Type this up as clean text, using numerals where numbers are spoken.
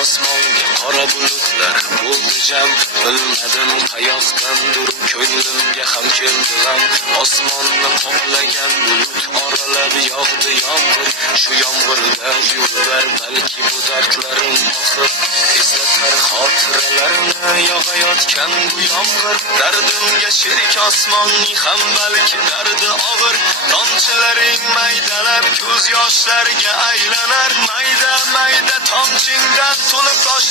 osmonga qora bulutlar bo'ldi jam. Bilmadim qayoqdandir ko'nglimga ham keldi g'am. Osmonni qoplagan bulut oralab yog'di yomg'ir. Shu yomg'irda yurlar balki bu dardlarim oxir. Eslatar xotiralarni yog'ayotgan bu yomg'ir. Dardimga sherik osmonning ham balki dardi og'ir. Tomchilaring maydalab ko'z yoshlarga aylanar. Mayda mayda tomchingdan to'lib tosh